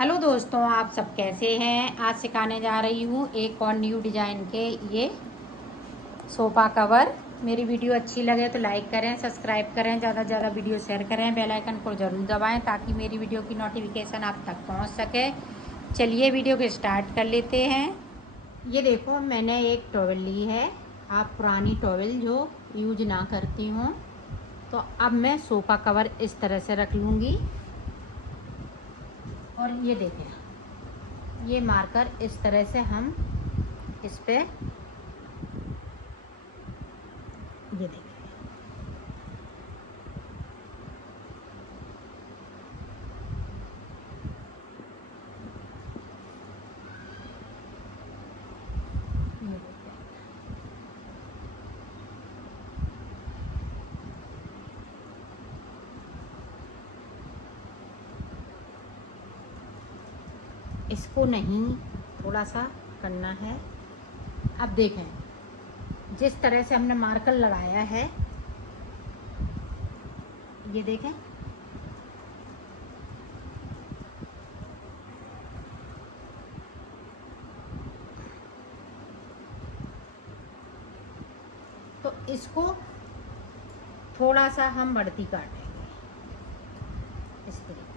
Hello दोस्तों, आप सब कैसे हैं। आज सिखाने जा रही हूँ एक और न्यू डिज़ाइन के ये सोफ़ा कवर। मेरी वीडियो अच्छी लगे तो लाइक करें, सब्सक्राइब करें, ज़्यादा से ज़्यादा वीडियो शेयर करें, बेल आइकन को ज़रूर दबाएं ताकि मेरी वीडियो की नोटिफिकेशन आप तक पहुँच सके। चलिए वीडियो को स्टार्ट कर लेते हैं। ये देखो, मैंने एक टॉवेल ली है। आप पुरानी टॉवेल जो यूज ना करती हूँ, तो अब मैं सोफ़ा कवर इस तरह से रख लूँगी। और ये देखें, ये मार्कर इस तरह से हम इस पे ये देखें, ये देखें। इसको नहीं, थोड़ा सा करना है। अब देखें, जिस तरह से हमने मार्कर लगाया है, ये देखें, तो इसको थोड़ा सा हम बढ़ती काटेंगे इस तरीके से।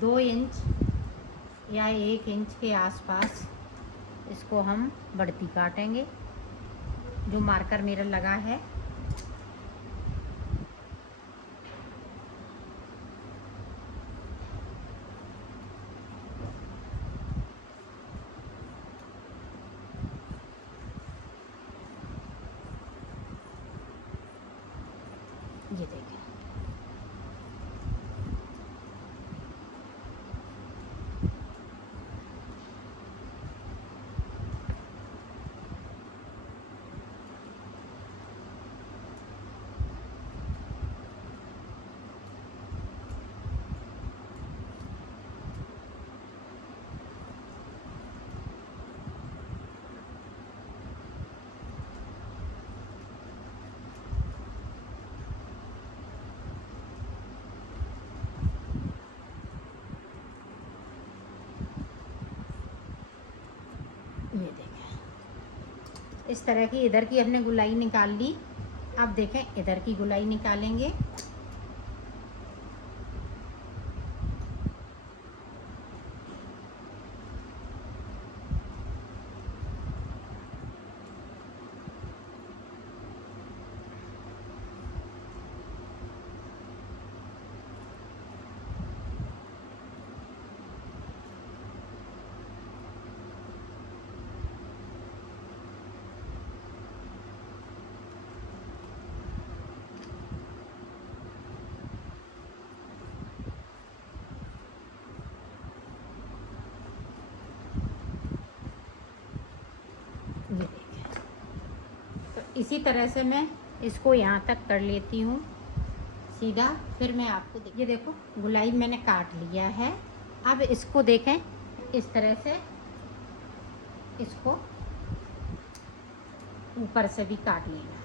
दो इंच या 1 इंच के आसपास इसको हम बढ़ती काटेंगे, जो मार्कर मेरा लगा है। ये देखें, ये देखें, इस तरह की इधर की हमने गुलाई निकाल ली। अब देखें, इधर की गुलाई निकालेंगे। ये देखें, तो इसी तरह से मैं इसको यहाँ तक कर लेती हूँ सीधा। फिर मैं आपको ये देखो, गुलाई मैंने काट लिया है। अब इसको देखें, इस तरह से इसको ऊपर से भी काट लेना है।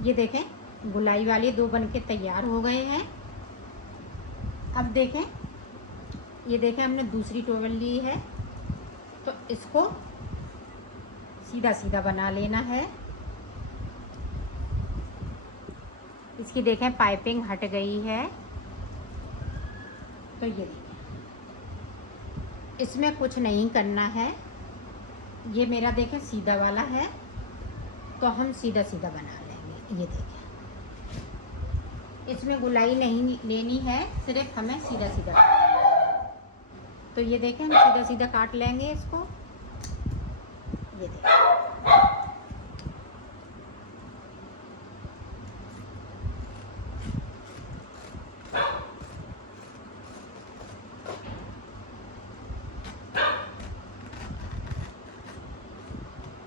ये देखें, गुलाई वाले दो बनके तैयार हो गए हैं। अब देखें, ये देखें, हमने दूसरी टॉवेल ली है, तो इसको सीधा सीधा बना लेना है। इसकी देखें पाइपिंग हट गई है। तो ये देखें, इसमें कुछ नहीं करना है। ये मेरा देखें सीधा वाला है, तो हम सीधा सीधा बना लेंगे। ये देखें, इसमें गुलाई नहीं लेनी है, सिर्फ हमें सीधा सीधा। तो ये देखें, हम सीधा सीधा काट लेंगे इसको। ये देखें,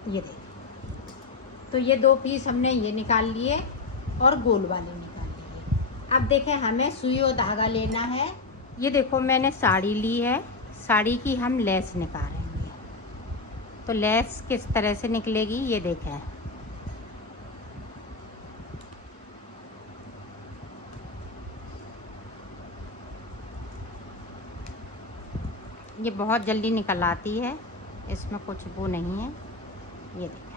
ये देखें, तो ये 2 पीस हमने ये निकाल लिए और गोल वाले निकाल लिए। अब देखें हमें सुई और धागा लेना है। ये देखो मैंने साड़ी ली है, साड़ी की हम लेस निकालेंगे। तो लेस किस तरह से निकलेगी ये देखें। ये बहुत जल्दी निकल आती है, इसमें कुछ वो नहीं है। ये देखें,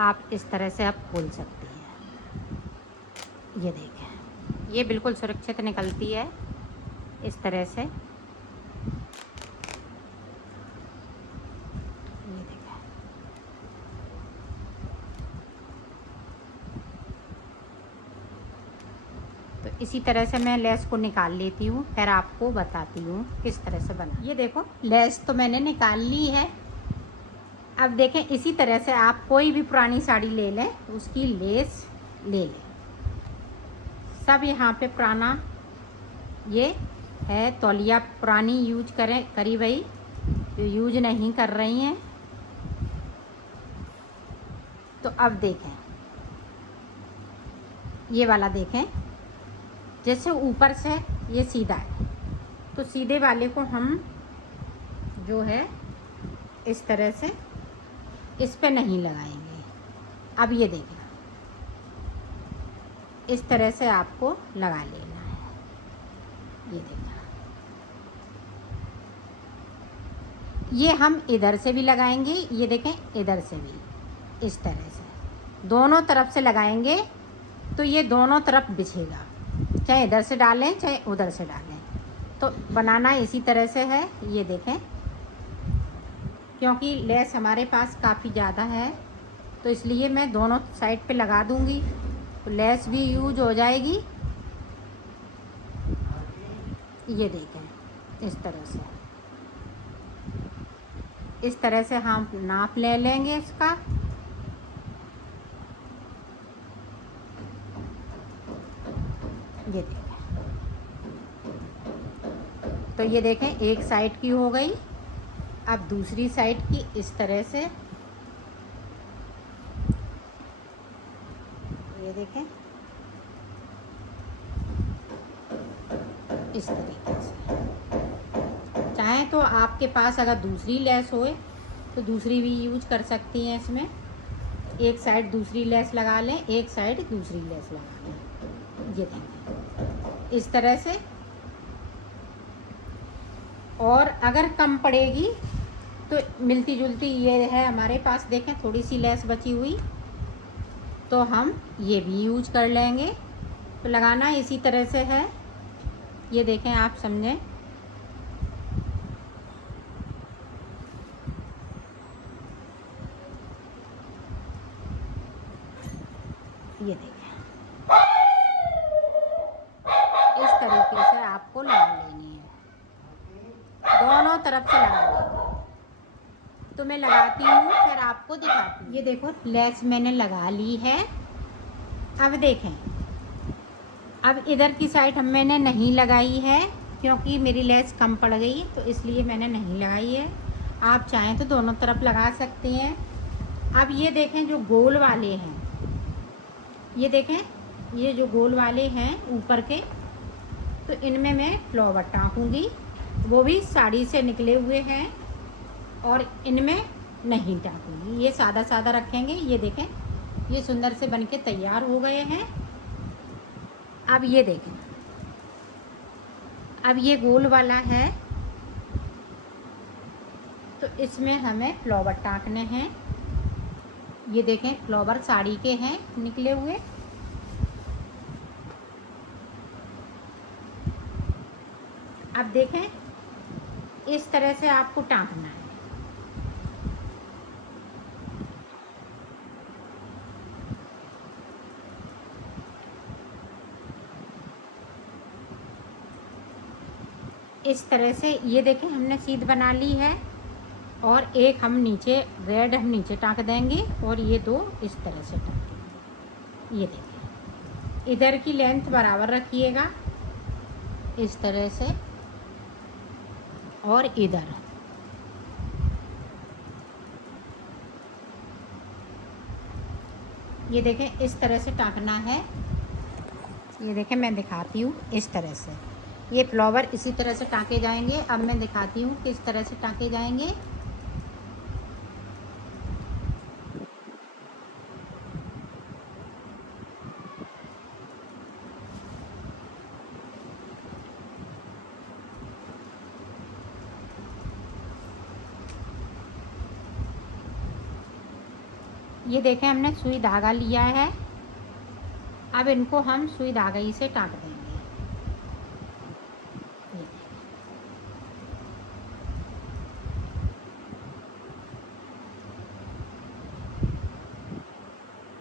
आप इस तरह से आप खोल सकती हैं। ये देखें, ये बिल्कुल सुरक्षित निकलती है इस तरह से। ये देखें, तो इसी तरह से मैं लेस को निकाल लेती हूँ, फिर आपको बताती हूँ किस तरह से बना। ये देखो लेस तो मैंने निकाल ली है। अब देखें इसी तरह से आप कोई भी पुरानी साड़ी ले लें, उसकी लेस ले लें। सब यहाँ पे पुराना ये है, तौलिया पुरानी यूज करी भाई, जो यूज नहीं कर रही हैं। तो अब देखें ये वाला देखें, जैसे ऊपर से ये सीधा है, तो सीधे वाले को हम जो है इस तरह से इस पे नहीं लगाएंगे। अब ये देखना, इस तरह से आपको लगा लेना है। ये देखना, ये हम इधर से भी लगाएंगे, ये देखें इधर से भी, इस तरह से दोनों तरफ से लगाएंगे तो ये दोनों तरफ बिछेगा, चाहे इधर से डालें चाहे उधर से डालें। तो बनाना इसी तरह से है। ये देखें, क्योंकि लेस हमारे पास काफ़ी ज़्यादा है तो इसलिए मैं दोनों साइड पे लगा दूंगी, तो लेस भी यूज हो जाएगी। ये देखें इस तरह से, इस तरह से हम नाप ले लेंगे इसका। ये देखें, तो ये देखें एक साइड की हो गई। अब दूसरी साइड की इस तरह से, ये देखें इस तरीके से। चाहे तो आपके पास अगर दूसरी लेस होए तो दूसरी भी यूज कर सकती हैं। इसमें एक साइड दूसरी लेस लगा लें, एक साइड दूसरी लेस लगा लें। ये देखें इस तरह से। और अगर कम पड़ेगी तो मिलती जुलती ये है हमारे पास, देखें थोड़ी सी लेस बची हुई, तो हम ये भी यूज कर लेंगे। तो लगाना इसी तरह से है। ये देखें, आप समझें। ये देखें इस तरीके से आपको लगा लेनी है, दोनों तरफ से लगा लेनी है। तो मैं लगाती हूँ फिर आपको दिखाती हूँ। ये देखो लेस मैंने लगा ली है। अब देखें, अब इधर की साइड मैंने नहीं लगाई है क्योंकि मेरी लेस कम पड़ गई, तो इसलिए मैंने नहीं लगाई है। आप चाहें तो दोनों तरफ लगा सकते हैं। अब ये देखें जो गोल वाले हैं, ये देखें ये जो गोल वाले हैं ऊपर के, तो इनमें मैं फ्लावर टाँकूँगी। वो भी साड़ी से निकले हुए हैं और इनमें नहीं टाँकूँगी, ये सादा सादा रखेंगे। ये देखें ये सुंदर से बनके तैयार हो गए हैं। अब ये देखें, अब ये गोल वाला है तो इसमें हमें फ्लावर टाँकने हैं। ये देखें फ्लावर साड़ी के हैं निकले हुए। अब देखें इस तरह से आपको टाँकना है। इस तरह से ये देखें हमने सीध बना ली है, और एक हम नीचे रेड हम नीचे टाँक देंगे और ये दो इस तरह से टाँकेंगे। ये देखें इधर की लेंथ बराबर रखिएगा इस तरह से, और इधर ये देखें इस तरह से टाँकना है। ये देखें मैं दिखाती हूँ इस तरह से, ये फ्लावर इसी तरह से टाँके जाएंगे। अब मैं दिखाती हूँ किस तरह से टाँके जाएंगे। ये देखें हमने सुई धागा लिया है, अब इनको हम सुई धागा ही से टाँक देंगे।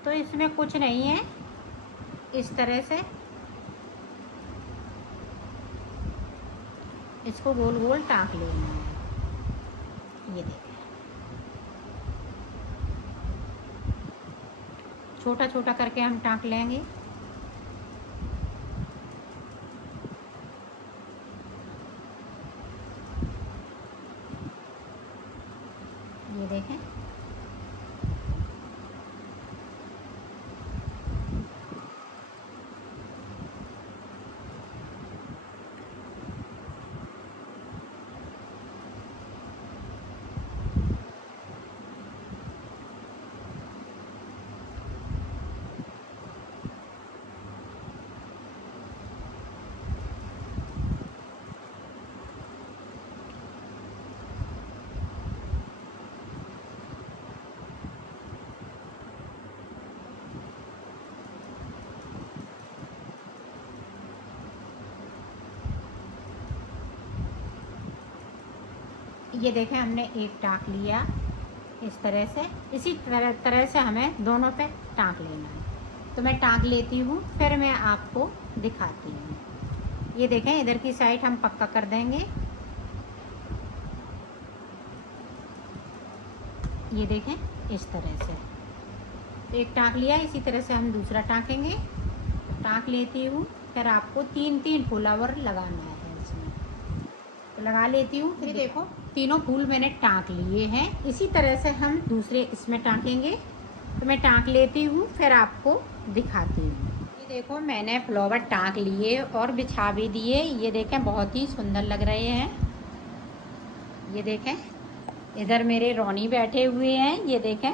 तो इसमें कुछ नहीं है, इस तरह से इसको गोल गोल टाँक लेना है। ये देखें छोटा छोटा करके हम टाँक लेंगे। ये देखें ये देखें हमने एक टाँक लिया इस तरह से, इसी तरह से हमें दोनों पे टाँक लेना है। तो मैं टाँक लेती हूँ, फिर मैं आपको दिखाती हूँ। ये देखें इधर की साइड हम पक्का कर देंगे। ये देखें इस तरह से, तो एक टाँक लिया, इसी तरह से हम दूसरा टाँकेंगे। टाँक लेती हूँ, फिर आपको 3-3 फ्लावर लगाना है इसमें, तो लगा लेती हूँ। फिर देखो तीनों फूल मैंने टाँक लिए हैं, इसी तरह से हम दूसरे इसमें टाँकेंगे। तो मैं टाँक लेती हूँ, फिर आपको दिखाती हूँ। ये देखो मैंने फ्लावर टाँक लिए और बिछा भी दिए। ये देखें बहुत ही सुंदर लग रहे हैं। ये देखें इधर मेरे रोनी बैठे हुए हैं, ये देखें